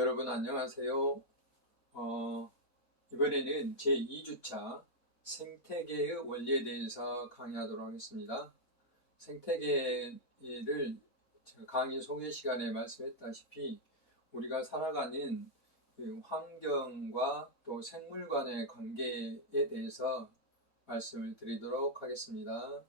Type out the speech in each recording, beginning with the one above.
여러분 안녕하세요. 이번에는 제2주차 생태계의 원리에 대해서 강의하도록 하겠습니다. 생태계를 제가 강의 소개 시간에 말씀했다시피 우리가 살아가는 그 환경과 또 생물 간의 관계에 대해서 말씀을 드리도록 하겠습니다.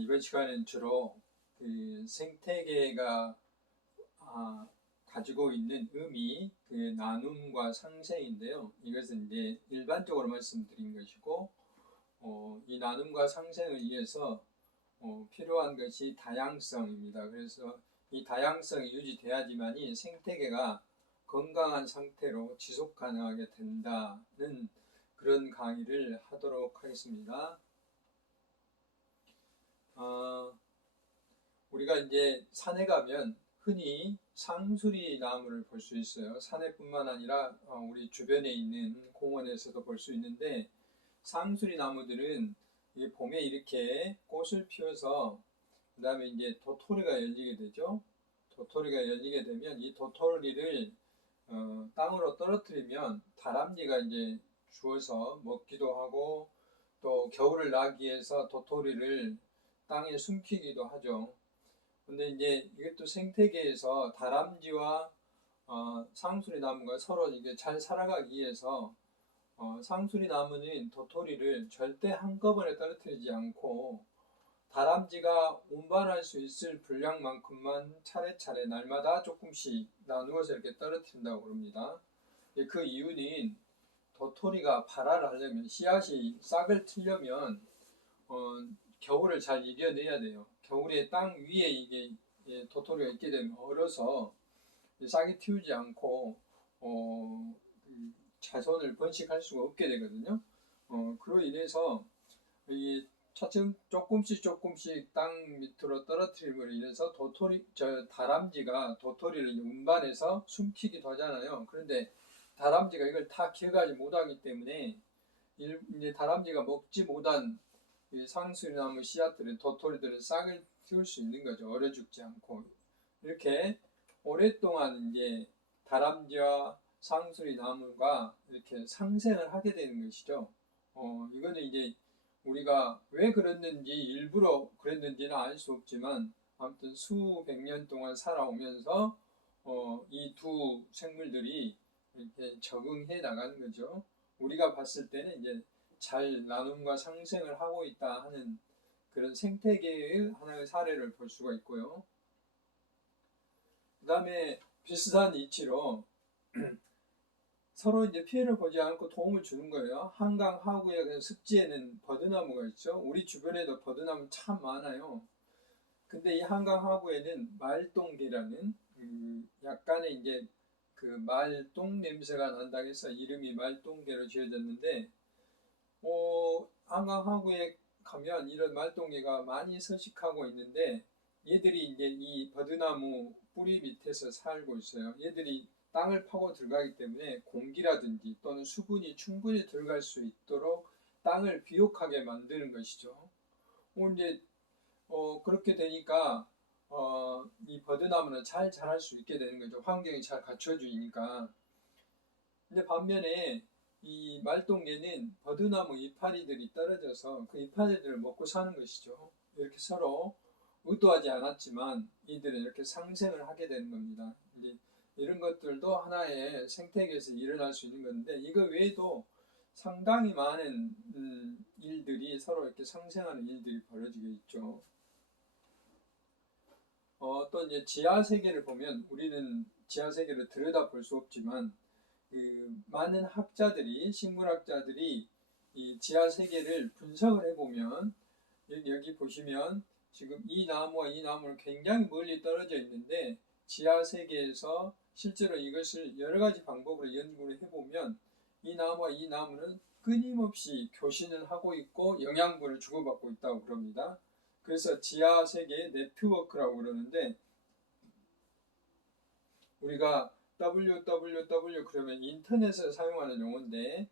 이번 시간은 주로 그 생태계가 가지고 있는 의미, 그 나눔과 상생인데요. 이것은 이제 일반적으로 말씀드린 것이고, 이 나눔과 상생을 위해서 필요한 것이 다양성입니다. 그래서 이 다양성이 유지돼야지만이 생태계가 건강한 상태로 지속 가능하게 된다는 그런 강의를 하도록 하겠습니다. 우리가 이제 산에 가면 흔히 상수리 나무를 볼 수 있어요. 산에뿐만 아니라 우리 주변에 있는 공원에서도 볼 수 있는데, 상수리 나무들은 봄에 이렇게 꽃을 피워서 그 다음에 이제 도토리가 열리게 되죠. 도토리가 열리게 되면 이 도토리를 땅으로 떨어뜨리면 다람쥐가 이제 주워서 먹기도 하고, 또 겨울을 나기 위해서 도토리를 땅에 숨기기도 하죠. 근데 이제 이것도 생태계에서 다람쥐와 상수리 나무가 서로 이게 잘 살아가기 위해서 상수리 나무는 도토리를 절대 한꺼번에 떨어뜨리지 않고 다람쥐가 운반할 수 있을 분량만큼만 차례차례 날마다 조금씩 나누어서 이렇게 떨어뜨린다고 그럽니다. 그 이유는 도토리가 발화를 하려면, 씨앗이 싹을 트려면 겨울을 잘 이겨내야 돼요. 겨울에 땅 위에 이게 도토리가 있게 되면 얼어서 싹이 틔우지 않고 자손을 번식할 수가 없게 되거든요. 그로 인해서 이 차츰 조금씩 땅 밑으로 떨어뜨림으로 인해서 다람쥐가 도토리를 운반해서 숨기기도 하잖아요. 그런데 다람쥐가 이걸 다 기억하지 못하기 때문에 이제 다람쥐가 먹지 못한 상수리나무 씨앗들은 도토리들은 싹을 틔울 수 있는 거죠. 얼어 죽지 않고. 이렇게 오랫동안 이제 다람쥐와 상수리나무가 이렇게 상생을 하게 되는 것이죠. 이거는 이제 우리가 왜 그랬는지, 일부러 그랬는지는 알 수 없지만 아무튼 수백 년 동안 살아오면서 이 두 생물들이 이렇게 적응해 나가는 거죠. 우리가 봤을 때는 이제 잘 나눔과 상생을 하고 있다 하는 그런 생태계의 하나의 사례를 볼 수가 있고요. 그 다음에 비슷한 이치로 서로 이제 피해를 보지 않고 도움을 주는 거예요. 한강 하구의 습지에는 버드나무가 있죠. 우리 주변에도 버드나무 참 많아요. 근데 이 한강 하구에는 말똥개라는 약간의 이제 그 말똥 냄새가 난다고 해서 이름이 말똥개로 지어졌는데, 한강 하구에 가면 이런 말똥개가 많이 서식하고 있는데, 얘들이 이제 이 버드나무 뿌리 밑에서 살고 있어요. 얘들이 땅을 파고 들어가기 때문에 공기라든지 또는 수분이 충분히 들어갈 수 있도록 땅을 비옥하게 만드는 것이죠. 이제 그렇게 되니까 이 버드나무는 잘 자랄 수 있게 되는 거죠. 환경이 잘 갖춰지니까. 근데 반면에 이 말똥개는 버드나무 이파리들이 떨어져서 그 이파리들을 먹고 사는 것이죠. 이렇게 서로 의도하지 않았지만 이들은 이렇게 상생을 하게 되는 겁니다. 이제 이런 것들도 하나의 생태계에서 일어날 수 있는 건데, 이거 외에도 상당히 많은 일들이 서로 이렇게 상생하는 일들이 벌어지고 있죠. 또 이제 지하 세계를 보면, 우리는 지하 세계를 들여다볼 수 없지만 많은 학자들이, 식물학자들이 이 지하 세계를 분석을 해보면, 여기 보시면 지금 이 나무와 이 나무는 굉장히 멀리 떨어져 있는데, 지하 세계에서 실제로 이것을 여러 가지 방법으로 연구를 해보면 이 나무와 이 나무는 끊임없이 교신을 하고 있고 영양분을 주고받고 있다고 그럽니다. 그래서 지하 세계의 네트워크라고 그러는데, 우리가 www 그러면 인터넷을 사용하는 용어인데,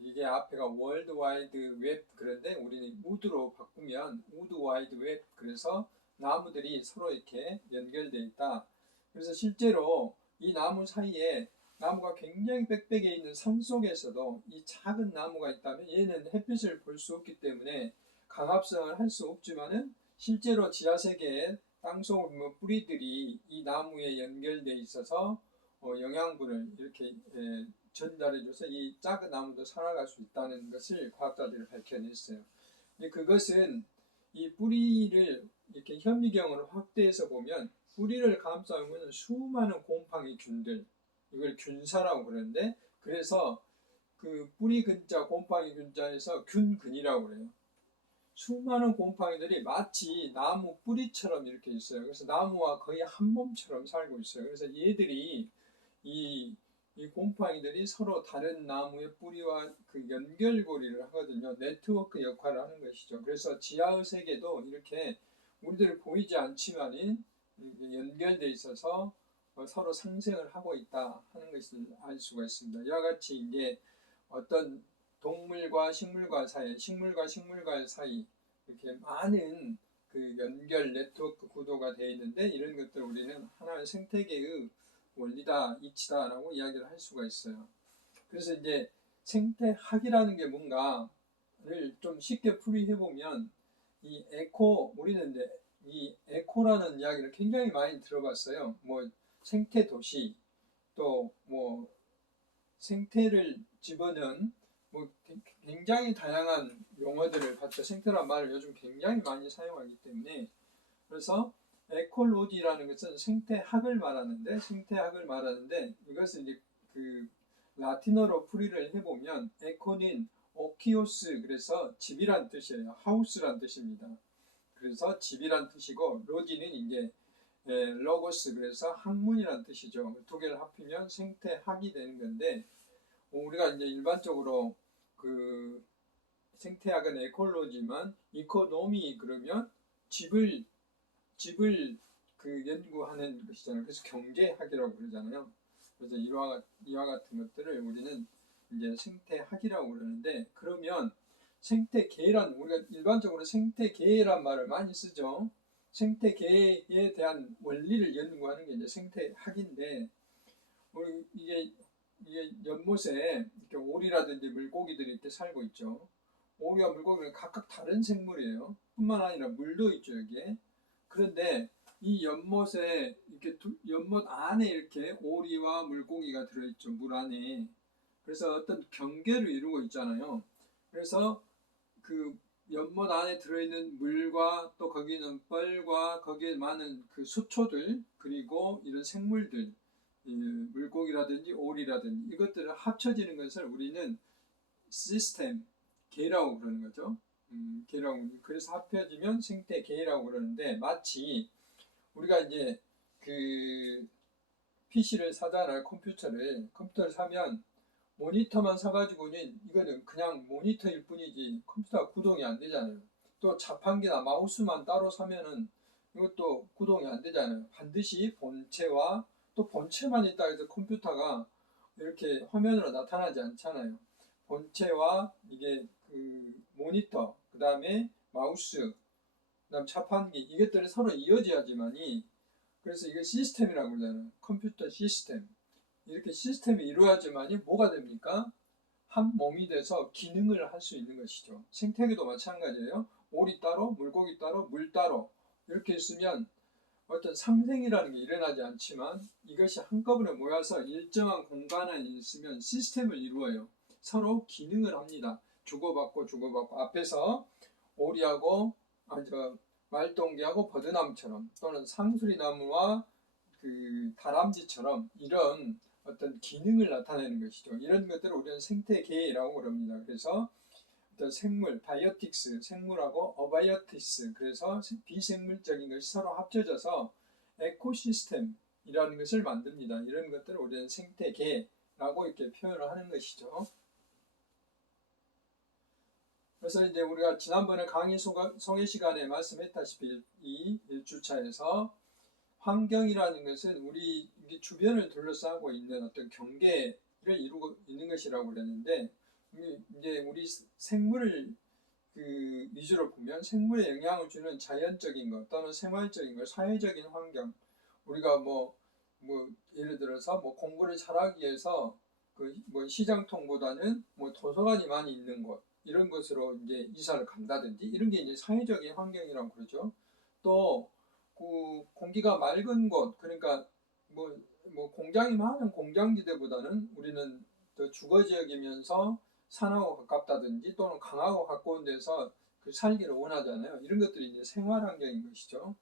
이게 앞에가 월드 와이드 웹 그런데 우리는 우드로 바꾸면 우드 와이드 웹 그래서 나무들이 서로 이렇게 연결되어 있다. 그래서 실제로 이 나무 사이에 나무가 굉장히 빽빽해 있는 산 속에서도 이 작은 나무가 있다면 얘는 햇빛을 볼 수 없기 때문에 강합성을 할 수 없지만은 실제로 지하세계의 땅속 뿌리들이 이 나무에 연결되어 있어서 영양분을 이렇게 전달해줘서 이 작은 나무도 살아갈 수 있다는 것을 과학자들이 밝혀냈어요. 그것은 이 뿌리를 이렇게 현미경으로 확대해서 보면 뿌리를 감싸고 있는 수많은 곰팡이 균들, 이걸 균사라고 그러는데, 그래서 그 뿌리 근자, 곰팡이 근자에서 균근이라고 그래요. 수많은 곰팡이들이 마치 나무 뿌리처럼 이렇게 있어요. 그래서 나무와 거의 한 몸처럼 살고 있어요. 그래서 얘들이 이 곰팡이들이 서로 다른 나무의 뿌리와 그 연결고리를 하거든요. 네트워크 역할을 하는 것이죠. 그래서 지하의 세계도 이렇게 우리들 보이지 않지만은 연결되어 있어서 서로 상생을 하고 있다 하는 것을 알 수가 있습니다. 이와 같이 이제 어떤 동물과 식물과 사이, 식물과 식물과 사이 이렇게 많은 그 연결 네트워크 구도가 되어 있는데 이런 것들 우리는 하나의 생태계의 원리다, 이치다라고 이야기를 할 수가 있어요. 그래서 이제 생태학이라는 게 뭔가를 좀 쉽게 풀이해보면 이 에코, 우리는 이제 이 에코라는 이야기를 굉장히 많이 들어봤어요. 뭐 생태도시, 또 뭐 생태를 집어넣은 뭐 굉장히 다양한 용어들을 봤죠. 생태란 말을 요즘 굉장히 많이 사용하기 때문에 그래서 에콜로지라는 것은 생태학을 말하는데 이것은 이제 그 라틴어로 풀이를 해보면 에코는 오키오스 그래서 집이란 뜻이에요. 하우스란 뜻입니다. 그래서 집이란 뜻이고 로지는 이제 로고스 그래서 학문이란 뜻이죠. 두 개를 합치면 생태학이 되는 건데 우리가 이제 일반적으로 그 생태학은 에콜로지만 이코노미 그러면 집을 그 연구하는 것이잖아요. 그래서 경제학이라고 그러잖아요. 그래서 이와 같은 것들을 우리는 이제 생태학이라고 그러는데 그러면 생태계란 우리가 일반적으로 생태계란 말을 많이 쓰죠. 생태계에 대한 원리를 연구하는 게 이제 생태학인데 우리 이게 연못에 이렇게 오리라든지 물고기들이 이렇게 살고 있죠. 오리와 물고기는 각각 다른 생물이에요. 뿐만 아니라 물도 있죠 여기에. 그런데 이 연못에 이렇게 연못 안에 이렇게 오리와 물고기가 들어있죠. 물 안에. 그래서 어떤 경계를 이루고 있잖아요. 그래서 그 연못 안에 들어있는 물과 또 거기 있는 뻘과 거기에 많은 그 수초들 그리고 이런 생물들 물고기라든지 오리라든지 이것들을 합쳐지는 것을 우리는 시스템 계라고 그러는 거죠. 계라고 그래서 합쳐지면 생태계라고 그러는데 마치 우리가 이제 그 PC를 사잖아요. 컴퓨터를 사면 모니터만 사가지고는 이거는 그냥 모니터일 뿐이지 컴퓨터가 구동이 안 되잖아요. 또 자판기나 마우스만 따로 사면은 이것도 구동이 안 되잖아요. 반드시 본체와 또 본체만 있다 해서 컴퓨터가 이렇게 화면으로 나타나지 않잖아요. 본체와 이게 그 모니터, 그 다음에 마우스, 그 다음 자판기 이것들이 서로 이어져야지만이 그래서 이게 시스템이라고 그러잖아요. 컴퓨터 시스템. 이렇게 시스템이 이루어야지만이 뭐가 됩니까? 한 몸이 돼서 기능을 할 수 있는 것이죠. 생태계도 마찬가지예요. 오리 따로, 물고기 따로, 물 따로 이렇게 있으면 어떤 상생이라는 게 일어나지 않지만 이것이 한꺼번에 모여서 일정한 공간에 있으면 시스템을 이루어요. 서로 기능을 합니다. 주고받고 앞에서 오리하고 말동기하고 버드나무처럼 또는 상수리나무와 그 다람쥐처럼 이런 어떤 기능을 나타내는 것이죠. 이런 것들을 우리는 생태계라고 그럽니다. 그래서 어떤 생물, 바이오틱스, 생물하고 어바이오티스, 그래서 비생물적인 것이 서로 합쳐져서 에코시스템이라는 것을 만듭니다. 이런 것들을 우리는 생태계라고 이렇게 표현을 하는 것이죠. 그래서 이제 우리가 지난번에 강의 소개 시간에 말씀했다시피 이 1주차에서 환경이라는 것은 우리 주변을 둘러싸고 있는 어떤 경계를 이루고 있는 것이라고 그랬는데 이제 우리 생물을 그 위주로 보면 생물에 영향을 주는 자연적인 것 또는 생활적인 것, 사회적인 환경, 우리가 뭐 예를 들어서 뭐 공부를 잘하기 위해서 그 뭐 시장통보다는 뭐 도서관이 많이 있는 곳 이런 것으로 이제 이사를 간다든지 이런 게 이제 사회적인 환경이라고 그러죠. 또 그 공기가 맑은 곳, 그러니까 뭐, 뭐 공장이 많은 공장지대보다는 우리는 더 주거 지역이면서 산하고 가깝다든지 또는 강하고 가까운 데서 그 살기를 원하잖아요. 이런 것들이 이제 생활 환경인 것이죠.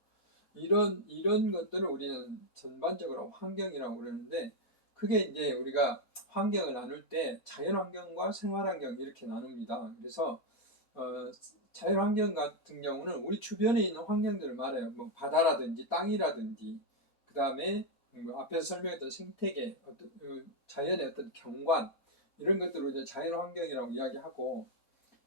이런 것들을 우리는 전반적으로 환경이라고 그러는데, 그게 이제 우리가 환경을 나눌 때 자연 환경과 생활 환경 이렇게 나눕니다. 그래서 자연 환경 같은 경우는 우리 주변에 있는 환경들을 말해요. 뭐 바다라든지 땅이라든지, 그 다음에 앞에서 설명했던 생태계, 어떤 자연의 어떤 경관 이런 것들을 이제 자연 환경이라고 이야기하고,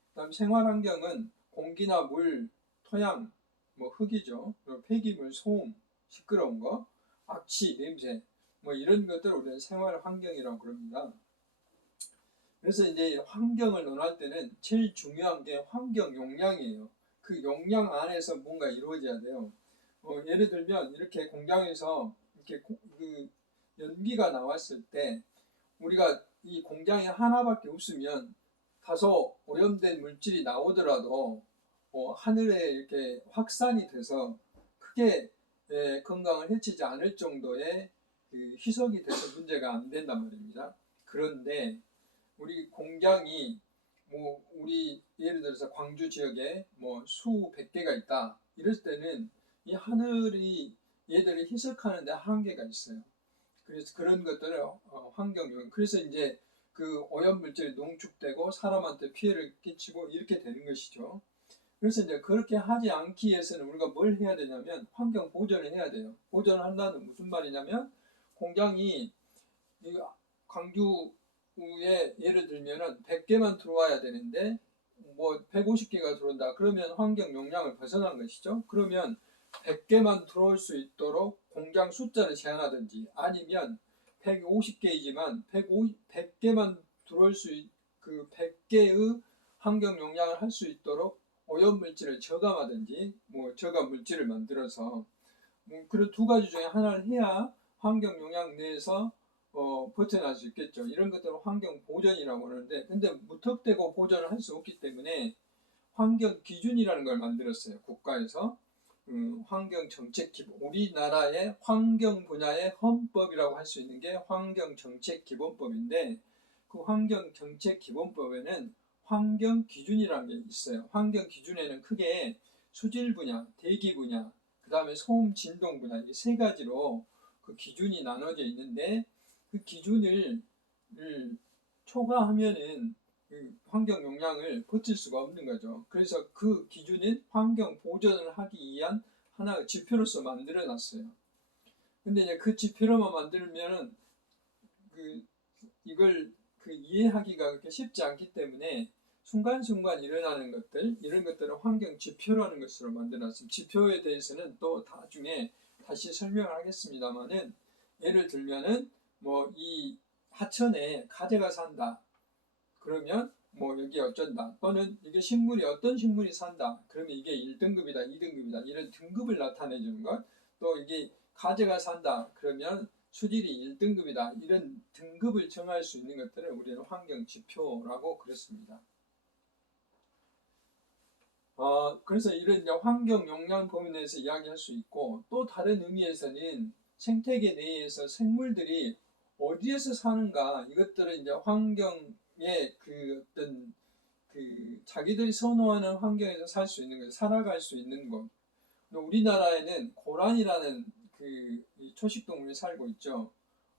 그다음 생활 환경은 공기나 물, 토양, 뭐 흙이죠. 그리고 폐기물, 소음, 시끄러운 거, 악취, 냄새, 뭐 이런 것들을 우리는 생활 환경이라고 그럽니다. 그래서 이제 환경을 논할 때는 제일 중요한 게 환경 용량이에요. 그 용량 안에서 뭔가 이루어져야 돼요. 예를 들면 이렇게 공장에서 이렇게 그 연기가 나왔을 때 우리가 이 공장이 하나밖에 없으면 다소 오염된 물질이 나오더라도 하늘에 이렇게 확산이 돼서 크게 건강을 해치지 않을 정도의 그 희석이 돼서 문제가 안 된단 말입니다. 그런데 우리 공장이 뭐 우리 예를 들어서 광주 지역에 뭐 수백 개가 있다 이럴 때는 이 하늘이 얘들을 희석하는 데 한계가 있어요. 그래서 그런 것들을 환경용, 그래서 이제 그 오염물질이 농축되고 사람한테 피해를 끼치고 이렇게 되는 것이죠. 그래서 이제 그렇게 하지 않기 위해서는 우리가 뭘 해야 되냐면 환경 보전을 해야 돼요. 보전을 한다는 무슨 말이냐면, 공장이 이 광주에 예를 들면은 100개만 들어와야 되는데 뭐 150개가 들어온다. 그러면 환경 용량을 벗어난 것이죠. 그러면 100개만 들어올 수 있도록 공장 숫자를 제한하든지, 아니면 150개이지만 100개만 들어올 수 그 100개의 환경 용량을 할 수 있도록 오염 물질을 저감하든지 뭐 저감 물질을 만들어서 그런 두 가지 중에 하나를 해야 환경 용량 내에서 벗어날 수 있겠죠. 이런 것들을 환경 보전이라고 하는데, 근데 무턱대고 보전을 할 수 없기 때문에 환경 기준이라는 걸 만들었어요. 국가에서. 환경 정책 기본, 우리나라의 환경 분야의 헌법이라고 할 수 있는 게 환경 정책 기본법인데, 그 환경 정책 기본법에는 환경 기준이라는 게 있어요. 환경 기준에는 크게 수질 분야, 대기 분야, 그 다음에 소음 진동 분야, 이 세 가지로 그 기준이 나눠져 있는데, 그 기준을 초과하면은 그 환경 용량을 버틸 수가 없는 거죠. 그래서 그 기준인 환경 보전을 하기 위한 하나의 지표로서 만들어 놨어요. 근데 이제 그 지표로만 만들면은 이걸 이해하기가 그렇게 쉽지 않기 때문에 순간순간 일어나는 것들, 이런 것들을 환경 지표라는 것으로 만들어 놨습니다. 지표에 대해서는 또 나중에 다시 설명을 하겠습니다만은, 예를 들면은 뭐 이 하천에 가재가 산다. 그러면 뭐 여기 어쩐다. 또는 이게 식물이 어떤 식물이 산다. 그러면 이게 1등급이다, 2등급이다. 이런 등급을 나타내 주는 것. 또 이게 가재가 산다. 그러면 수질이 1등급이다. 이런 등급을 정할 수 있는 것들을 우리는 환경 지표라고 그랬습니다. 그래서 이런 이제 환경 용량 범위 내에서 이야기할 수 있고, 또 다른 의미에서는 생태계 내에서 생물들이 어디에서 사는가, 이것들은 이제 환경의 그 어떤 그 자기들이 선호하는 환경에서 살 수 있는 것, 살아갈 수 있는 것. 우리나라에는 고란이라는 그 초식 동물이 살고 있죠.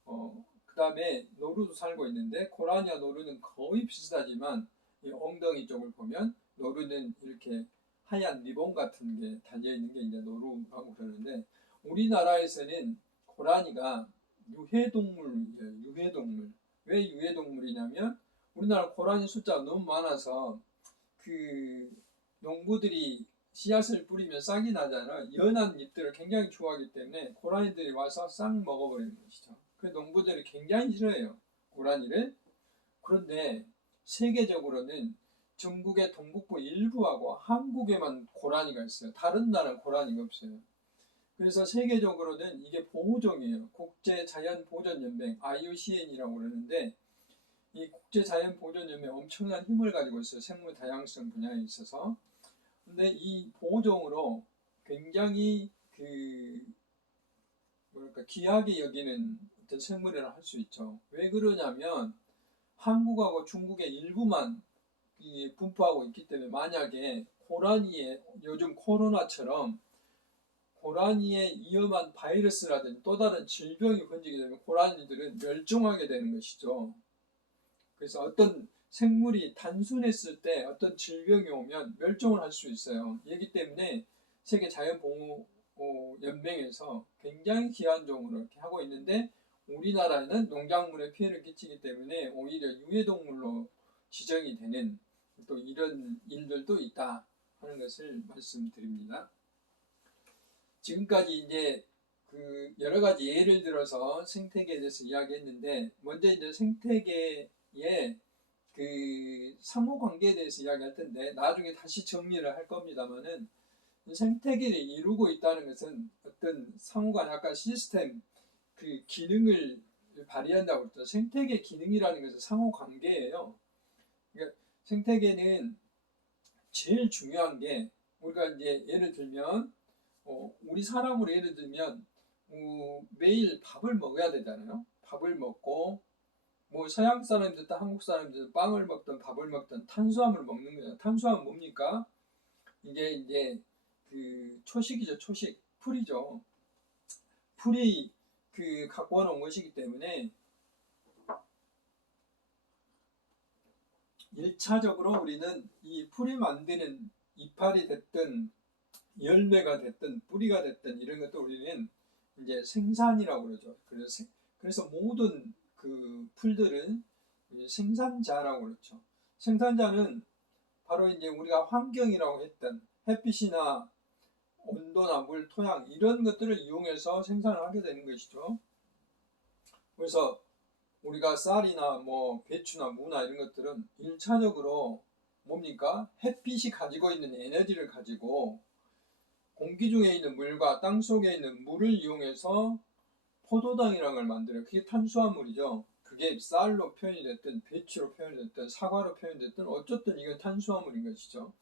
그 다음에 노루도 살고 있는데, 고란이와 노루는 거의 비슷하지만 이 엉덩이 쪽을 보면 노루는 이렇게 하얀 리본 같은 게 달려 있는 게 이제 노루라고 그러는데, 우리나라에서는 고라니가 유해동물이에요. 유해동물. 왜 유해동물이냐면, 우리나라 고라니 숫자가 너무 많아서 그 농부들이 씨앗을 뿌리면 싹이 나잖아요. 연한 잎들을 굉장히 좋아하기 때문에 고라니들이 와서 싹 먹어버리는 것이죠. 그 농부들이 굉장히 싫어해요, 고라니를. 그런데 세계적으로는 중국의 동북부 일부하고 한국에만 고라니가 있어요. 다른 나라는 고라니가 없어요. 그래서 세계적으로는 이게 보호종이에요. 국제자연보전연맹 IUCN이라고 그러는데 이 국제자연보전연맹 엄청난 힘을 가지고 있어요. 생물 다양성 분야에 있어서. 근데 이 보호종으로 굉장히 뭐랄까 귀하게 여기는 어떤 생물이라 할 수 있죠. 왜 그러냐면 한국하고 중국의 일부만 분포하고 있기 때문에 만약에 고라니에 요즘 코로나처럼 고라니에 위험한 바이러스라든지 또 다른 질병이 번지게 되면 고라니들은 멸종하게 되는 것이죠. 그래서 어떤 생물이 단순했을 때 어떤 질병이 오면 멸종을 할 수 있어요. 이기 때문에 세계 자연보호연맹에서 굉장히 귀한 종으로 이렇게 하고 있는데 우리나라에는 농작물에 피해를 끼치기 때문에 오히려 유해동물로 지정이 되는 또 이런 일들도 있다 하는 것을 말씀드립니다. 지금까지 이제 여러 가지 예를 들어서 생태계에 대해서 이야기했는데 먼저 이제 생태계의 상호관계에 대해서 이야기할 텐데 나중에 다시 정리를 할 겁니다만은 생태계를 이루고 있다는 것은 어떤 상호관 아까 시스템 기능을 발휘한다고 했죠. 생태계 기능이라는 것은 상호관계예요. 그러니까 생태계는 제일 중요한 게 우리가 이제 예를 들면 우리 사람으로 예를 들면 매일 밥을 먹어야 되잖아요. 밥을 먹고 뭐 서양 사람들도 한국 사람들도 빵을 먹든 밥을 먹든 탄수화물을 먹는 거예요. 탄수화물 뭡니까? 이게 이제 초식이죠. 초식 풀이죠. 풀이 갖고 오는 것이기 때문에 1차적으로 우리는 이 풀이 만드는 이파리 됐든 열매가 됐든 뿌리가 됐든 이런 것도 우리는 이제 생산이라고 그러죠. 그래서 모든 풀들은 생산자라고 그렇죠. 생산자는 바로 이제 우리가 환경이라고 했던 햇빛이나 온도나 물, 토양 이런 것들을 이용해서 생산을 하게 되는 것이죠. 그래서 우리가 쌀이나 뭐 배추나 무나 이런 것들은 1차적으로 뭡니까? 햇빛이 가지고 있는 에너지를 가지고 공기 중에 있는 물과 땅 속에 있는 물을 이용해서 포도당이라는 걸 만들어요. 그게 탄수화물이죠. 그게 쌀로 표현이 됐든 배추로 표현이 됐든 사과로 표현이 됐든 어쨌든 이건 탄수화물인 것이죠.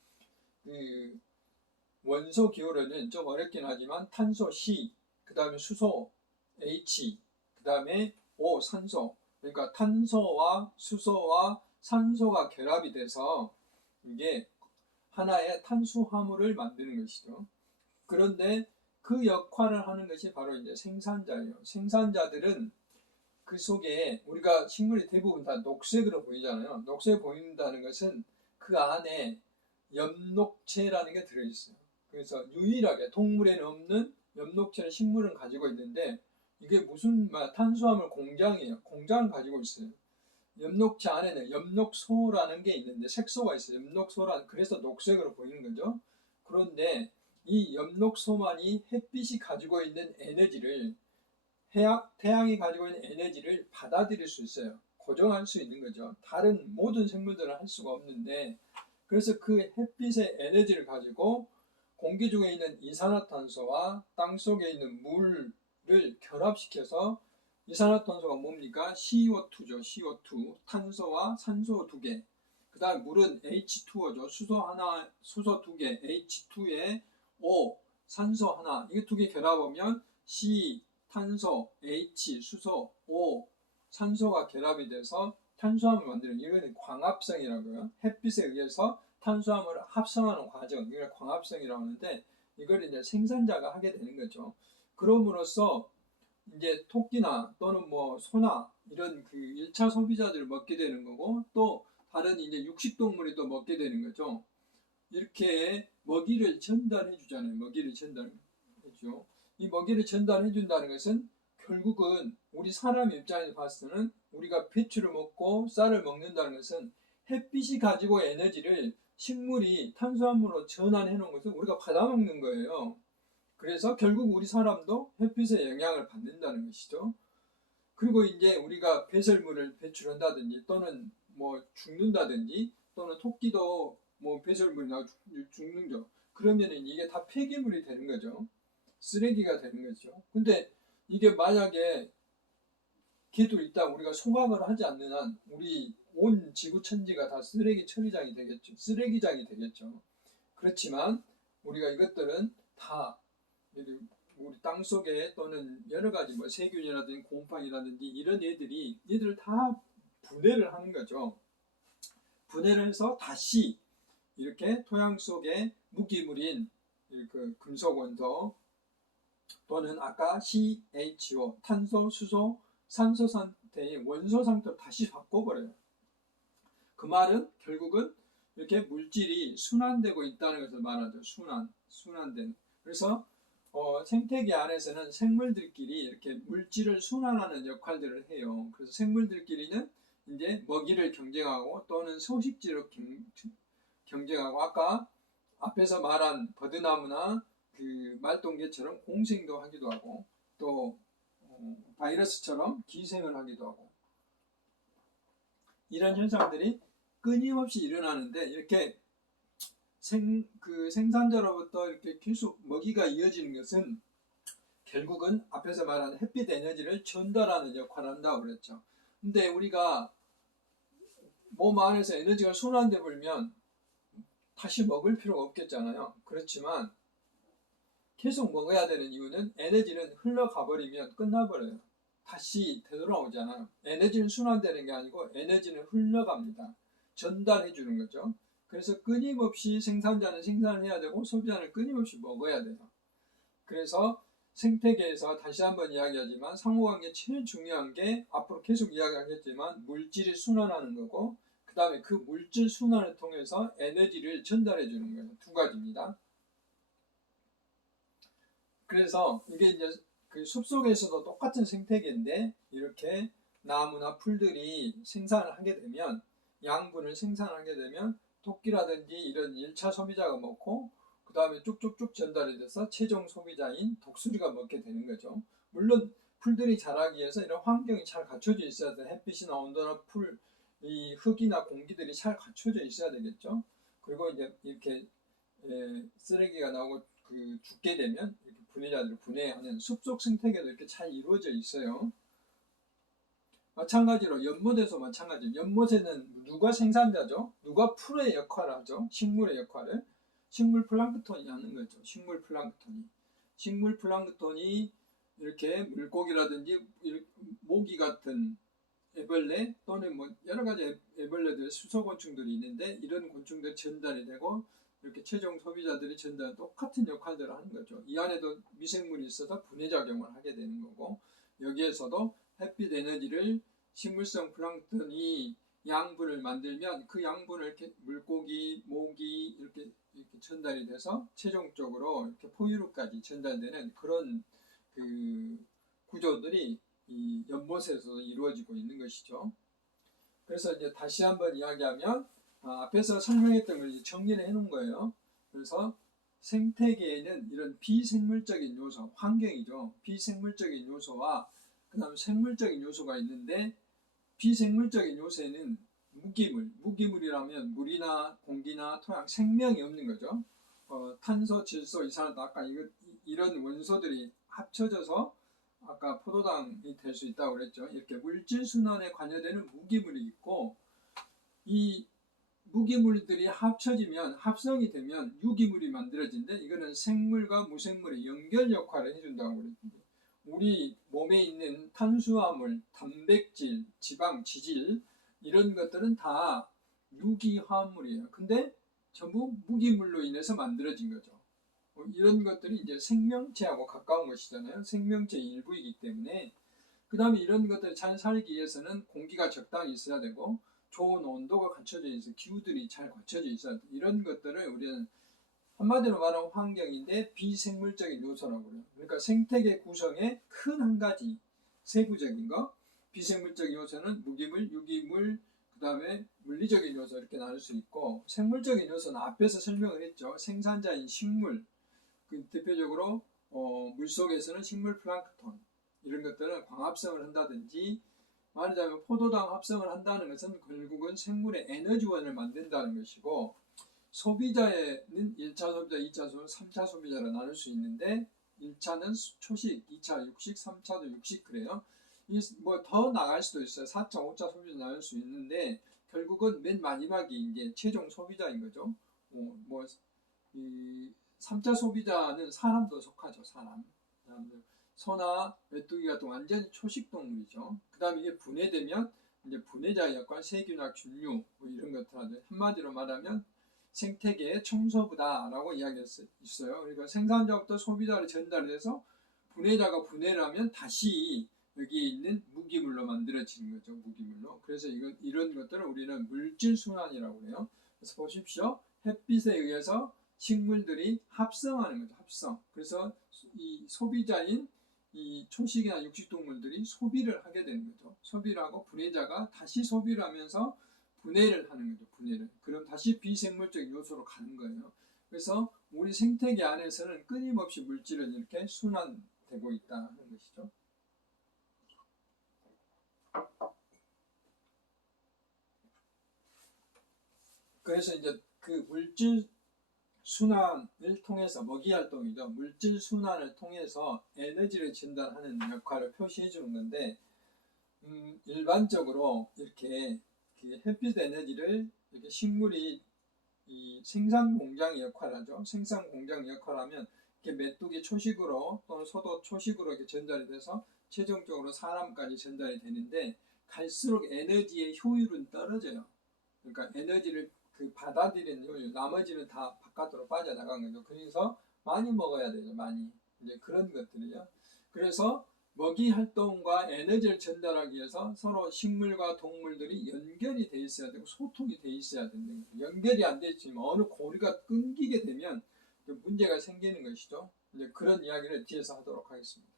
원소 기호로는 좀 어렵긴 하지만 탄소 C, 그 다음에 수소 H, 그 다음에 O 산소. 그러니까 탄소와 수소와 산소가 결합이 돼서 이게 하나의 탄수화물을 만드는 것이죠. 그런데 그 역할을 하는 것이 바로 이제 생산자예요. 생산자들은 그 속에 우리가 식물이 대부분 다 녹색으로 보이잖아요. 녹색 보인다는 것은 그 안에 엽록체라는 게 들어있어요. 그래서 유일하게 동물에는 없는 엽록체를 식물은 가지고 있는데 이게 무슨 탄수화물 공장이에요. 공장을 가지고 있어요. 엽록체 안에는 엽록소라는 게 있는데 색소가 있어요. 엽록소라는 그래서 녹색으로 보이는 거죠. 그런데 이 엽록소만이 햇빛이 가지고 있는 에너지를 태양이 가지고 있는 에너지를 받아들일 수 있어요. 고정할 수 있는 거죠. 다른 모든 생물들은 할 수가 없는데 그래서 그 햇빛의 에너지를 가지고 공기 중에 있는 이산화탄소와 땅 속에 있는 물을 결합시켜서 이산화탄소가 뭡니까? CO2죠. CO2. 탄소와 산소 두 개. 그 다음에 물은 H2O죠. 수소 두 개. H2에 O, 산소 하나. 이게 두 개 결합하면 C, 탄소, H, 수소, O, 산소가 결합이 돼서 탄수화물을 만드는 이거는 광합성이라고요. 햇빛에 의해서 탄수화물을 합성하는 과정, 이걸 광합성이라고 하는데 이걸 이제 생산자가 하게 되는 거죠. 그럼으로써 이제 토끼나 또는 뭐 소나 이런 1차 소비자들을 먹게 되는 거고 또 다른 이제 육식동물이 또 먹게 되는 거죠. 이렇게 먹이를 전달해 주잖아요. 먹이를 전달해 줘. 이 먹이를 전달해 준다는 것은 결국은 우리 사람 입장에서 봤을 때는 우리가 배추를 먹고 쌀을 먹는다는 것은 햇빛이 가지고 에너지를 식물이 탄수화물로 전환해 놓은 것을 우리가 받아먹는 거예요. 그래서 결국 우리 사람도 햇빛의 영향을 받는다는 것이죠. 그리고 이제 우리가 배설물을 배출한다든지 또는 뭐 죽는다든지 또는 토끼도 뭐 배설물이 나와 죽는 거 그러면은 이게 다 폐기물이 되는 거죠. 쓰레기가 되는 거죠. 근데 이게 만약에 개도 있다 우리가 소각을 하지 않는 한 우리 온 지구 천지가 다 쓰레기 처리장이 되겠죠. 쓰레기장이 되겠죠. 그렇지만 우리가 이것들은 다 우리 땅 속에 또는 여러 가지 뭐 세균이라든지 곰팡이라든지 이런 얘들을 다 분해를 하는 거죠. 분해를 해서 다시 이렇게 토양 속에 무기물인 그 금속 원소 또는 아까 CHO 탄소, 수소, 산소 상태의 원소 상태로 다시 바꿔버려요. 그 말은 결국은 이렇게 물질이 순환되고 있다는 것을 말하죠. 순환되는. 그래서 생태계 안에서는 생물들끼리 이렇게 물질을 순환하는 역할들을 해요. 그래서 생물들끼리는 이제 먹이를 경쟁하고 또는 소식지로 경쟁하고 아까 앞에서 말한 버드나무나 그 말똥개처럼 공생도 하기도 하고 또 바이러스처럼 기생을 하기도 하고 이런 현상들이 끊임없이 일어나는데 이렇게 생산자로부터 이렇게 계속 먹이가 이어지는 것은 결국은 앞에서 말한 햇빛 에너지를 전달하는 역할을 한다고 그랬죠. 근데 우리가 몸 안에서 에너지가 순환돼 버리면 다시 먹을 필요가 없겠잖아요. 그렇지만 계속 먹어야 되는 이유는 에너지는 흘러가 버리면 끝나버려요. 다시 되돌아오잖아요. 에너지는 순환되는 게 아니고 에너지는 흘러갑니다. 전달해 주는 거죠. 그래서 끊임없이 생산자는 생산을 해야 되고 소비자는 끊임없이 먹어야 돼요. 그래서 생태계에서 다시 한번 이야기하지만 상호관계 제일 중요한 게 앞으로 계속 이야기하겠지만 물질이 순환하는 거고 그 다음에 그 물질 순환을 통해서 에너지를 전달해 주는 거예요. 두 가지입니다. 그래서 이게 이제 그 숲속에서도 똑같은 생태계인데 이렇게 나무나 풀들이 생산을 하게 되면 양분을 생산하게 되면 토끼라든지 이런 1차 소비자가 먹고 그 다음에 쭉쭉쭉 전달이 돼서 최종 소비자인 독수리가 먹게 되는 거죠. 물론 풀들이 자라기 위해서 이런 환경이 잘 갖춰져 있어야 돼요. 햇빛이나 온도나 풀, 이 흙이나 공기들이 잘 갖춰져 있어야 되겠죠. 그리고 이제 이렇게 쓰레기가 나오고 그 죽게 되면 이렇게 분해자들을 분해하는 숲속 생태계도 이렇게 잘 이루어져 있어요. 마찬가지로 연못에서 마찬가지예요. 연못에는 누가 생산자죠? 누가 풀의 역할을 하죠? 식물의 역할을. 식물 플랑크톤이 하는 거죠. 식물 플랑크톤이 이렇게 물고기라든지 모기 같은 애벌레 또는 뭐 여러 가지 애벌레들, 수소곤충들이 있는데 이런 곤충들이 전달이 되고 이렇게 최종 소비자들이 전달 똑같은 역할들을 하는 거죠. 이 안에도 미생물이 있어서 분해작용을 하게 되는 거고 여기에서도 햇빛 에너지를 식물성 플랑크톤이 양분을 만들면 그 양분을 이렇게 물고기, 모기 이렇게 전달이 돼서 최종적으로 이렇게 포유류까지 전달되는 그런 그 구조들이 이 연못에서 이루어지고 있는 것이죠. 그래서 이제 다시 한번 이야기하면 앞에서 설명했던 걸 정리를 해놓은 거예요. 그래서 생태계에는 이런 비생물적인 요소, 환경이죠. 비생물적인 요소와 그 다음에 생물적인 요소가 있는데 비생물적인 요소에는 무기물이라면 물이나 공기나 토양, 생명이 없는 거죠. 탄소, 질소, 이산화탄소, 아까 이런 원소들이 합쳐져서 아까 포도당이 될 수 있다고 그랬죠. 이렇게 물질 순환에 관여되는 무기물이 있고 이 무기물들이 합쳐지면 합성이 되면 유기물이 만들어진데 이거는 생물과 무생물의 연결 역할을 해준다고 그랬거든요. 우리 몸에 있는 탄수화물, 단백질, 지방, 지질 이런 것들은 다 유기화합물이에요. 근데 전부 무기물로 인해서 만들어진 거죠. 이런 것들이 이제 생명체하고 가까운 것이잖아요. 생명체의 일부이기 때문에 그 다음에 이런 것들을 잘 살기 위해서는 공기가 적당히 있어야 되고 좋은 온도가 갖춰져 있어 기후들이 잘 갖춰져 있어야 돼. 이런 것들을 우리는 한마디로 말하면 환경인데 비생물적인 요소라고 그래요. 그러니까 생태계 구성의 큰 한 가지 세부적인 거 비생물적인 요소는 무기물, 유기물, 그 다음에 물리적인 요소 이렇게 나눌 수 있고 생물적인 요소는 앞에서 설명을 했죠. 생산자인 식물 그 대표적으로 물속에서는 식물 플랑크톤 이런 것들은 광합성을 한다든지 말하자면 포도당 합성을 한다는 것은 결국은 생물의 에너지원을 만든다는 것이고, 소비자에는 1차 소비자, 2차 소비자, 3차 소비자로 나눌 수 있는데 1차는 초식, 2차 육식, 3차도 육식 그래요. 뭐 더 나갈 수도 있어요. 4차, 5차 소비자 나눌 수 있는데 결국은 맨 마지막이 이제 최종 소비자인 거죠. 이 3차 소비자는 사람도 속하죠. 사람. 소나 메뚜기 같은 완전히 초식 동물이죠. 그 다음에 이게 분해되면 이제 분해자 역할, 세균학, 균류 뭐 이런 것들 하죠. 한마디로 말하면 생태계의 청소부다라고 이야기했어요. 그러니까 생산자부터 소비자를 전달해서 분해자가 분해를 하면 다시 여기 있는 무기물로 만들어지는 거죠. 무기물로. 그래서 이런 것들을 우리는 물질순환이라고 해요. 그래서 보십시오. 햇빛에 의해서 식물들이 합성하는 거죠. 합성. 그래서 이 소비자인 이 초식이나 육식동물들이 소비를 하게 되는 거죠. 소비를 하고 분해자가 다시 소비를 하면서 분해를 하는 거죠. 분해를. 그럼 다시 비생물적 요소로 가는 거예요. 그래서 우리 생태계 안에서는 끊임없이 물질은 이렇게 순환되고 있다는 것이죠. 그래서 이제 그 물질 순환을 통해서 먹이 활동이죠. 물질 순환을 통해서 에너지를 전달하는 역할을 표시해 주는 건데, 일반적으로 이렇게 그 햇빛 에너지를 이렇게 식물이 이 생산 공장 역할을 하죠. 생산 공장 역할을 하면 이렇게 메뚜기 초식으로 또는 소도 초식으로 이렇게 전달이 돼서 최종적으로 사람까지 전달이 되는데, 갈수록 에너지의 효율은 떨어져요. 그러니까 에너지를 그 받아들이는 효율, 나머지는 다 바깥으로 빠져나간 거죠. 그래서 많이 먹어야 되죠. 많이. 이제 그런 것들이요. 그래서 먹이 활동과 에너지를 전달하기 위해서 서로 식물과 동물들이 연결이 돼 있어야 되고 소통이 돼 있어야 된다는 거죠. 연결이 안 돼 있으면 어느 고리가 끊기게 되면 문제가 생기는 것이죠. 이제 그런 이야기를 뒤에서 하도록 하겠습니다.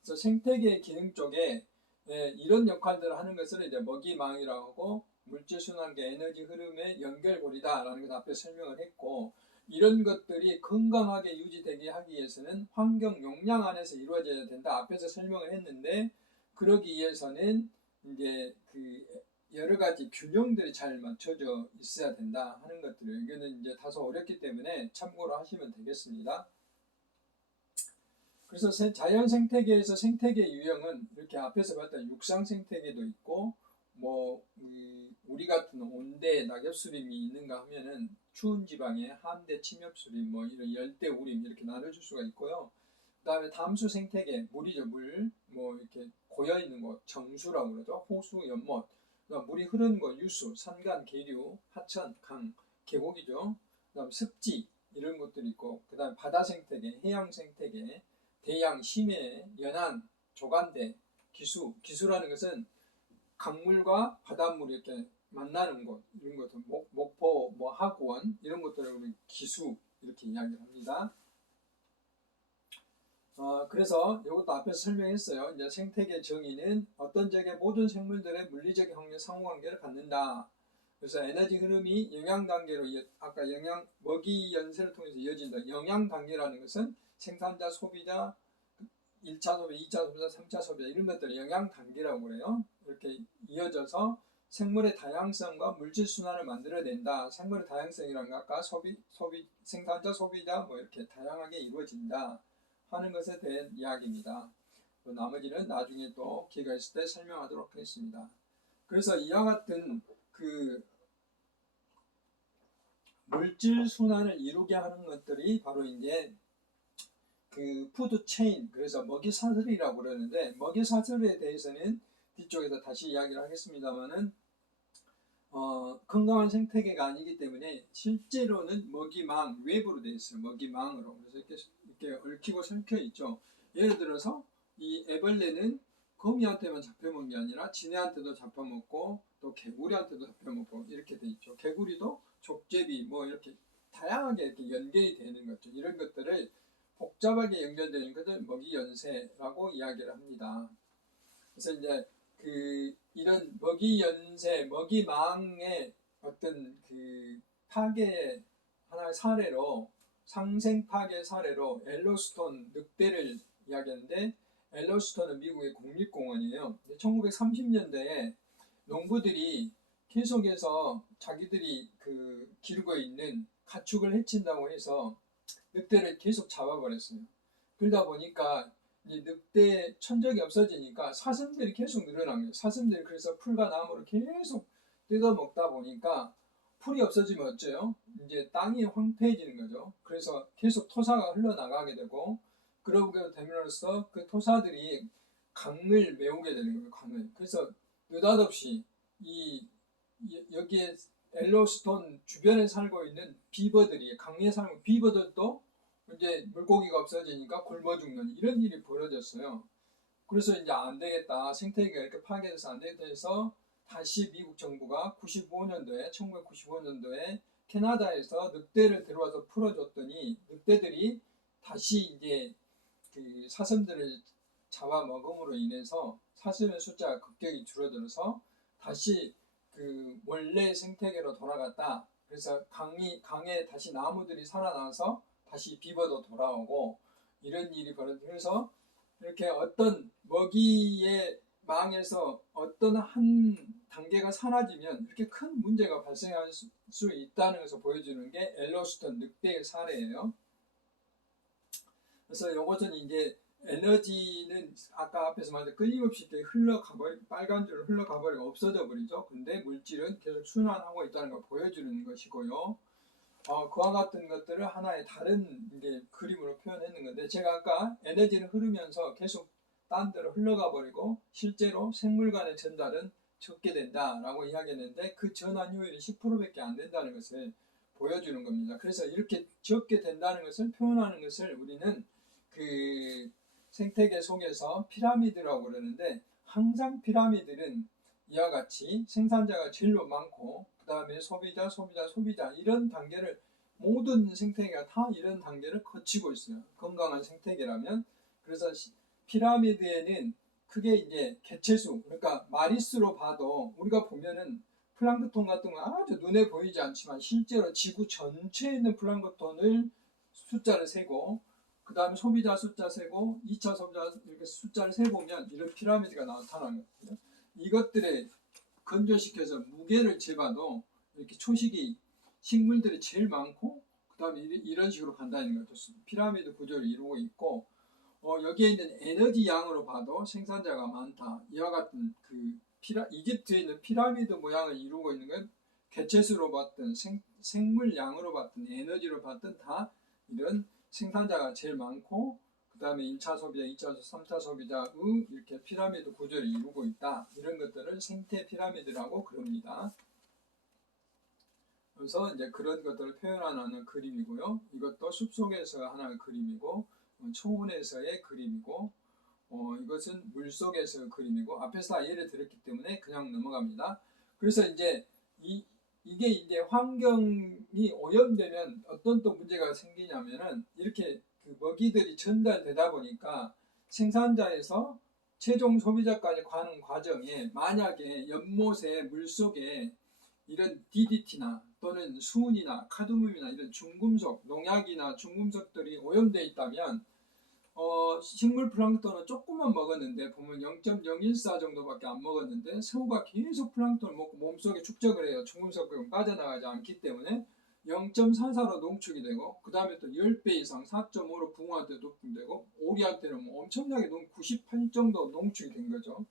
그래서 생태계 기능 쪽에 이런 역할들을 하는 것을 이제 먹이망이라고 하고, 물질순환계 에너지 흐름의 연결고리다라는 것을 앞에 설명을 했고, 이런 것들이 건강하게 유지되게 하기 위해서는 환경 용량 안에서 이루어져야 된다. 앞에서 설명을 했는데, 그러기 위해서는 이제 그 여러 가지 균형들이 잘 맞춰져 있어야 된다 하는 것들을, 이거는 이제 다소 어렵기 때문에 참고로 하시면 되겠습니다. 그래서 자연 생태계에서 생태계 유형은 이렇게 앞에서 봤던 육상 생태계도 있고, 뭐 우리 같은 온대 낙엽수림이 있는가 하면은 추운 지방에 한대 침엽수림, 뭐 이런 열대 우림 이렇게 나눠줄 수가 있고요. 그다음에 담수 생태계, 물이죠. 뭐 이렇게 고여 있는 곳 정수라고 그러죠. 호수, 연못, 물이 흐르는 곳 유수, 산간, 계류, 하천, 강, 계곡이죠. 그다음 습지 이런 것들이 있고, 그다음 바다 생태계, 해양 생태계, 대양, 심해, 연안, 조간대, 기수라는 것은 강물과 바닷물이 이렇게 만나는 곳, 이런 것들, 목포, 뭐 하구원 이런 것들을 우리 기수 이렇게 이야기를 합니다. 그래서 이것도 앞에서 설명했어요. 이제 생태계 정의는 어떤 적의 모든 생물들의 물리적 확률 상호관계를 갖는다. 그래서 에너지 흐름이 영양 단계로 아까 먹이 연쇄를 통해서 이어진다. 영양 단계라는 것은 생산자, 소비자, 1차 소비, 2차 소비자, 3차 소비자 이런 것들을 영양 단계라고 그래요. 이렇게 이어져서 생물의 다양성과 물질 순환을 만들어낸다. 생물의 다양성이란 건 아까 생산자, 소비자 뭐 이렇게 다양하게 이루어진다 하는 것에 대한 이야기입니다. 나머지는 나중에 또 기회가 있을 때 설명하도록 하겠습니다. 그래서 이와 같은 그 물질 순환을 이루게 하는 것들이 바로 이제 그 푸드 체인, 그래서 먹이 사슬이라고 그러는데, 먹이 사슬에 대해서는 뒤쪽에서 다시 이야기를 하겠습니다만은 건강한 생태계가 아니기 때문에 실제로는 먹이망 외부로 되어 있어요. 먹이망으로. 그래서 이렇게 얽히고 설켜 있죠. 예를 들어서 이 애벌레는 거미한테만 잡혀먹는 게 아니라 지네한테도 잡혀먹고 또 개구리한테도 잡혀먹고 이렇게 돼 있죠. 개구리도 족제비 뭐 이렇게 다양하게 이렇게 연결이 되는 거죠. 이런 것들을 복잡하게 연결되는 것을 먹이 연쇄라고 이야기를 합니다. 그래서 이제 이런 먹이 연쇄, 먹이망의 어떤 그 파괴 하나의 사례로, 상생 파괴 사례로 엘로스톤 늑대를 이야기하는데, 엘로스톤은 미국의 국립공원이에요. 1930년대에 농부들이 계속해서 자기들이 기르고 있는 가축을 해친다고 해서 늑대를 계속 잡아버렸어요. 그러다 보니까 이 늑대 천적이 없어지니까 사슴들이 계속 늘어난 거예요. 사슴들이 그래서 풀과 나무를 계속 뜯어먹다 보니까 풀이 없어지면 어째요? 이제 땅이 황폐해지는 거죠. 그래서 계속 토사가 흘러나가게 되고, 그러게 됨으로써 그 토사들이 강을 메우게 되는 거예요. 강을. 그래서 느닷없이 여기에 엘로스톤 주변에 살고 있는 비버들이, 강에 사는 비버들도 이제 물고기가 없어지니까 굶어 죽는 이런 일이 벌어졌어요. 그래서 이제 안 되겠다. 생태계가 이렇게 파괴돼서 안 되겠다 해서 다시 미국 정부가 1995년도에 캐나다에서 늑대를 들어와서 풀어줬더니 늑대들이 다시 이제 그 사슴들을 잡아먹음으로 인해서 사슴의 숫자가 급격히 줄어들어서 다시 그 원래 생태계로 돌아갔다. 그래서 강에 다시 나무들이 살아나서 다시 비버도 돌아오고 이런 일이 벌어져서 이렇게 어떤 먹이의 망에서 어떤 한 단계가 사라지면 이렇게 큰 문제가 발생할 수 있다는 것을 보여주는 게 엘로스톤 늑대의 사례예요. 그래서 이것은 이제 에너지는 아까 앞에서 말한 끊임없이 빨간 줄로 흘러가버리고 없어져 버리죠. 근데 물질은 계속 순환하고 있다는 걸 보여주는 것이고요. 그와 같은 것들을 하나의 다른 이제 그림으로 표현했는 건데, 제가 아까 에너지는 흐르면서 계속 딴 데로 흘러가 버리고 실제로 생물 간의 전달은 적게 된다라고 이야기했는데, 그 전환 효율이 10%밖에 안 된다는 것을 보여주는 겁니다. 그래서 이렇게 적게 된다는 것을 표현하는 것을 우리는 그 생태계 속에서 피라미드라고 그러는데, 항상 피라미드는 이와 같이 생산자가 제일 많고 그 다음에 소비자 이런 단계를, 모든 생태계가 다 이런 단계를 거치고 있어요. 건강한 생태계라면. 그래서 피라미드에는 크게 이제 개체수, 그러니까 마리수로 봐도 우리가 보면은 플랑크톤 같은 거 아주 눈에 보이지 않지만 실제로 지구 전체에 있는 플랑크톤을 숫자를 세고, 그 다음에 소비자 숫자 세고 2차 소비자 이렇게 숫자를 세보면 이런 피라미드가 나타나는 거거든요. 이것들에 건조시켜서 무게를 재봐도 이렇게 초식이 식물들이 제일 많고, 그 다음에 이런 식으로 간다는 거죠. 피라미드 구조를 이루고 있고, 여기에 있는 에너지 양으로 봐도 생산자가 많다. 이와 같은 이집트에 있는 피라미드 모양을 이루고 있는 건 개체수로 봤든 생물 양으로 봤든 에너지로 봤든 다 이런 생산자가 제일 많고, 그 다음에 1차 소비자, 2차 소비자, 3차 소비자의 이렇게 피라미드 구조를 이루고 있다. 이런 것들을 생태 피라미드라고 그럽니다. 그래서 이제 그런 것들을 표현하는 그림이고요. 이것도 숲속에서 하나의 그림이고, 초원에서의 그림이고, 이것은 물속에서의 그림이고, 앞에서 다 예를 들었기 때문에 그냥 넘어갑니다. 그래서 이제 이게 이제 환경이 오염되면 어떤 또 문제가 생기냐면은, 이렇게 그 먹이들이 전달되다 보니까 생산자에서 최종 소비자까지 가는 과정에 만약에 연못에 물속에 이런 DDT나 또는 수은이나 카드뮴이나 이런 중금속, 농약이나 중금속들이 오염되어 있다면 식물 플랑크톤은 조금만 먹었는데, 보면 0.014 정도밖에 안 먹었는데 새우가 계속 플랑크톤을 먹고 몸속에 축적을 해요. 중금속이 빠져나가지 않기 때문에 0.44로 농축이 되고, 그 다음에 또 10배 이상 4.5로 붕어한테 농축되고, 오리한테는 뭐 엄청나게 98 정도 농축이 된 거죠.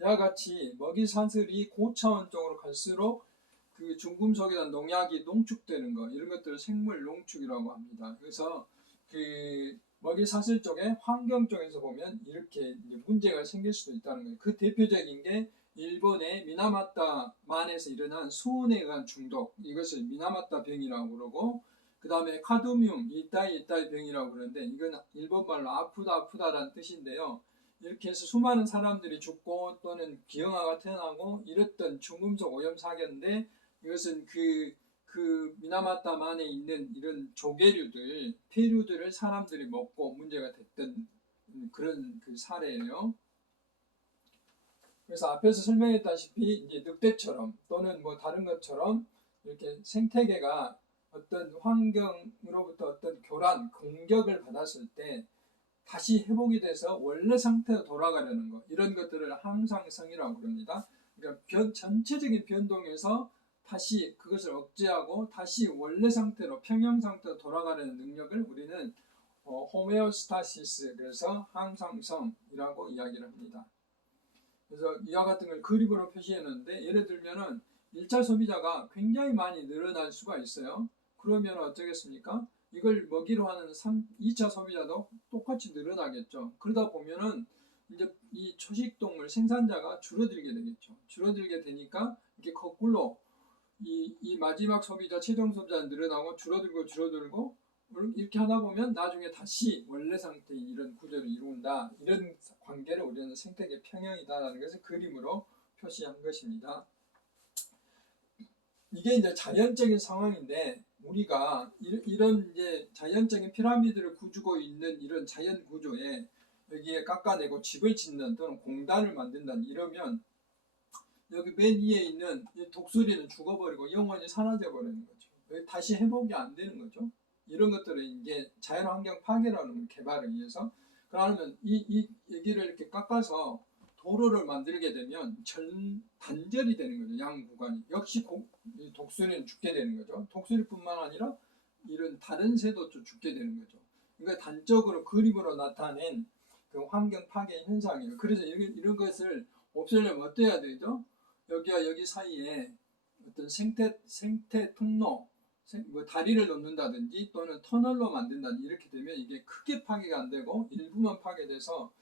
이와 같이 먹이 사슬이 고차원적으로 갈수록 그 중금속이나 농약이 농축되는 거, 이런 것들을 생물 농축이라고 합니다. 그래서 그 먹이 사슬 쪽에 환경 쪽에서 보면 이렇게 문제가 생길 수도 있다는 거예요. 그 대표적인 게 일본의 미나마타 만에서 일어난 수은에 의한 중독, 이것을 미나마타 병이라고 그러고, 그 다음에 카드뮴 이따이 병이라고 그러는데, 이건 일본말로 아프다라는 뜻인데요. 이렇게 해서 수많은 사람들이 죽고 또는 기형아가 태어나고 이랬던 중금속 오염 사고인데, 이것은 그 미나마타만에 있는 이런 조개류들, 폐류들을 사람들이 먹고 문제가 됐던 그런 그 사례예요. 그래서 앞에서 설명했다시피 이제 늑대처럼 또는 뭐 다른 것처럼 이렇게 생태계가 어떤 환경으로부터 어떤 교란, 공격을 받았을 때 다시 회복이 돼서 원래 상태로 돌아가려는 것, 이런 것들을 항상성이라고 부릅니다. 그러니까 전체적인 변동에서 다시 그것을 억제하고 다시 원래 상태로 평형 상태로 돌아가려는 능력을 우리는 호메오스타시스, 그래서 항상성이라고 이야기를 합니다. 그래서 이와 같은 걸 그림으로 표시했는데, 예를 들면은 1차 소비자가 굉장히 많이 늘어날 수가 있어요. 그러면 어쩌겠습니까? 이걸 먹이로 하는 2차 소비자도 똑같이 늘어나겠죠. 그러다 보면은 이제 이 초식동물 생산자가 줄어들게 되겠죠. 줄어들게 되니까 이게 거꾸로 이 마지막 소비자, 최종 소비자는 늘어나고 줄어들고 이렇게 하다 보면 나중에 다시 원래 상태의 이런 구조를 이룬다. 이런 관계를 우리는 생태계 평형이다라는 것을 그림으로 표시한 것입니다. 이게 이제 자연적인 상황인데, 우리가 이런 이제 자연적인 피라미드를 구주고 있는 이런 자연 구조에 여기에 깎아내고 집을 짓는 또는 공단을 만든다는, 이러면 여기 맨 위에 있는 이 독수리는 죽어버리고 영원히 사라져 버리는 거죠. 여기 다시 회복이 안 되는 거죠. 이런 것들은 이제 자연환경 파괴라는 개발을 위해서. 그러면 이 여기를 이렇게 깎아서 도로를 만들게 되면 단절이 되는 거죠. 양 구간이. 역시 독수리는 죽게 되는 거죠. 독수리뿐만 아니라 이런 다른 새도 좀 죽게 되는 거죠. 그러니까 단적으로 그림으로 나타낸 그 환경 파괴 현상이에요. 그래서 이런 것을 없애려면 어때야 되죠? 여기와 여기 사이에 어떤 생태 통로, 뭐 다리를 놓는다든지 또는 터널로 만든다든지, 이렇게 되면 이게 크게 파괴가 안 되고 일부만 파괴돼서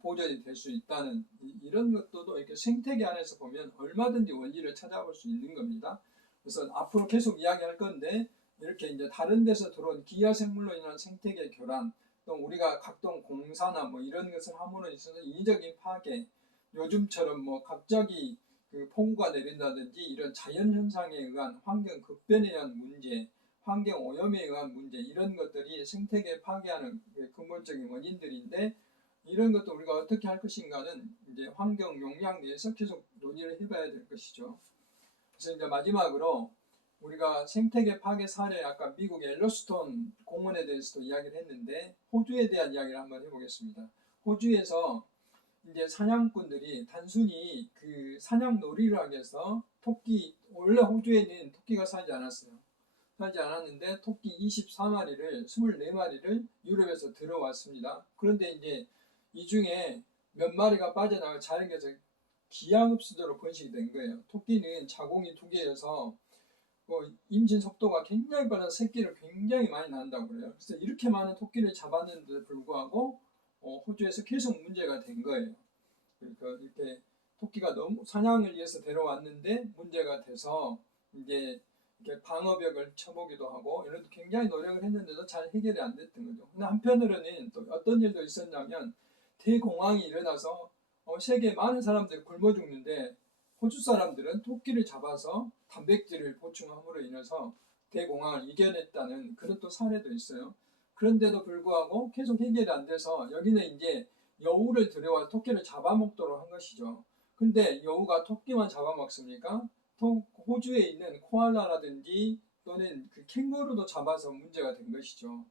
보존이 될 수 있다는, 이런 것도 이렇게 생태계 안에서 보면 얼마든지 원리를 찾아볼 수 있는 겁니다. 그래서 앞으로 계속 이야기할 건데, 이렇게 이제 다른 데서 들어온 기하생물로 인한 생태계 교란, 또 우리가 각종 공사나 뭐 이런 것을 함으로 있어서 인위적인 파괴, 요즘처럼 뭐 갑자기 그 폭우가 내린다든지 이런 자연현상에 의한 환경 급변에 의한 문제, 환경 오염에 의한 문제, 이런 것들이 생태계 파괴하는 근본적인 원인들인데, 이런 것도 우리가 어떻게 할 것인가는 이제 환경 용량 내에서 계속 논의를 해봐야 될 것이죠. 그래서 이제 마지막으로 우리가 생태계 파괴 사례, 아까 미국 옐로스톤 공원에 대해서도 이야기를 했는데, 호주에 대한 이야기를 한번 해보겠습니다. 호주에서 이제 사냥꾼들이 단순히 그 사냥 놀이를 하기 위해서 토끼, 원래 호주에는 토끼가 살지 않았는데 토끼 24마리를, 24마리를 유럽에서 들어왔습니다. 그런데 이제 이 중에 몇 마리가 빠져나가 자연계에서 기하급수대로 번식이 된 거예요. 토끼는 자궁이 2개여서 임신 속도가 굉장히 빨라서 새끼를 굉장히 많이 낳는다고 그래요. 그래서 이렇게 많은 토끼를 잡았는데도 불구하고 호주에서 계속 문제가 된 거예요. 그러니까 이렇게 토끼가 너무 사냥을 위해서 데려왔는데 문제가 돼서 이제 이렇게 방어벽을 쳐보기도 하고 이런 굉장히 노력을 했는데도 잘 해결이 안 됐던 거죠. 근데 한편으로는 또 어떤 일도 있었냐면, 대공황이 일어나서 세계 많은 사람들이 굶어 죽는데 호주 사람들은 토끼를 잡아서 단백질을 보충함으로 인해서 대공황을 이겨냈다는 그런 또 사례도 있어요. 그런데도 불구하고 계속 해결이 안 돼서 여기는 이제 여우를 들여와 토끼를 잡아먹도록 한 것이죠. 근데 여우가 토끼만 잡아먹습니까? 호주에 있는 코알라라든지 또는 그 캥거루도 잡아서 문제가 된 것이죠.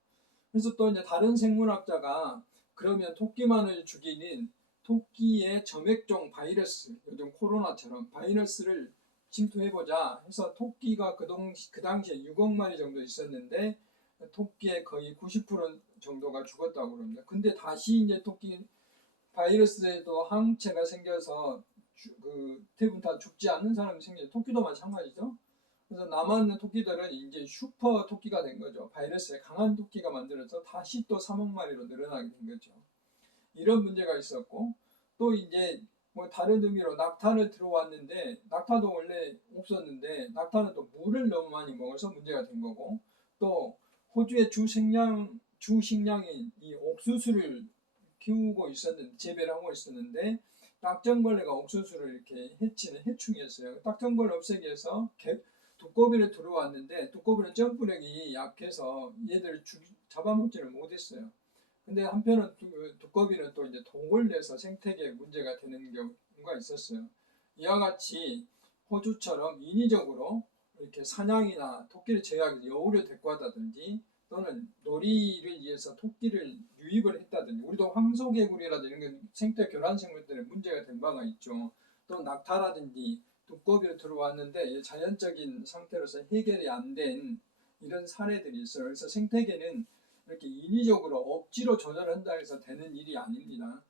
그래서 또 이제 다른 생물학자가 그러면 토끼만을 죽이는 토끼의 점액종 바이러스, 요즘 코로나처럼 바이러스를 침투해보자 해서 토끼가 그 당시에 6억 마리 정도 있었는데 토끼의 거의 90% 정도가 죽었다고 그럽니다. 근데 다시 이제 토끼 바이러스에도 항체가 생겨서 대부분 다 죽지 않는 사람이 생겨요. 토끼도 마찬가지죠. 그래서 남아있는 토끼들은 이제 슈퍼 토끼가 된 거죠. 바이러스에 강한 토끼가 만들어서 다시 또 3억 마리로 늘어나게 된 거죠. 이런 문제가 있었고, 또 이제 뭐 다른 의미로 낙타를 들어왔는데, 낙타도 원래 없었는데 낙타는 또 물을 너무 많이 먹어서 문제가 된 거고, 또 호주의 주 식량인 이 옥수수를 키우고 있었는데, 재배를 하고 있었는데 딱정벌레가 옥수수를 이렇게 해치는 해충이었어요. 딱정벌레 없애기 위해서 두꺼비를 들어왔는데 두꺼비는 점프력이 약해서 얘들 잡아먹지를 못했어요. 근데 한편은 두꺼비는 또 이제 독을 내서 생태계에 문제가 되는 경우가 있었어요. 이와 같이 호주처럼 인위적으로 이렇게 사냥이나 토끼를 제외하기 위해서 여우를 데리고 왔다든지 또는 놀이를 위해서 토끼를 유입을 했다든지 우리도 황소개구리라든지 이런 게 생태 교란 생물 때문에 문제가 된 바가 있죠. 또 낙타라든지 두꺼비로 들어왔는데 자연적인 상태로서 해결이 안 된 이런 사례들이 있어요. 그래서 생태계는 이렇게 인위적으로 억지로 조절한다 해서 되는 일이 아닙니다.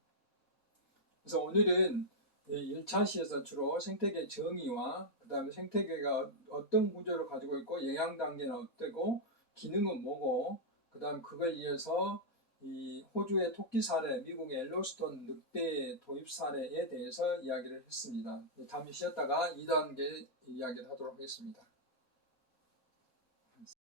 그래서 오늘은 1차 시에서 주로 생태계 정의와 그 다음에 생태계가 어떤 구조를 가지고 있고 영향 단계는 어떻고 기능은 뭐고 그 다음 그걸 이어서 이 호주의 토끼 사례, 미국의 옐로스톤 늑대 도입 사례에 대해서 이야기를 했습니다. 잠시 쉬었다가 2단계 이야기를 하도록 하겠습니다.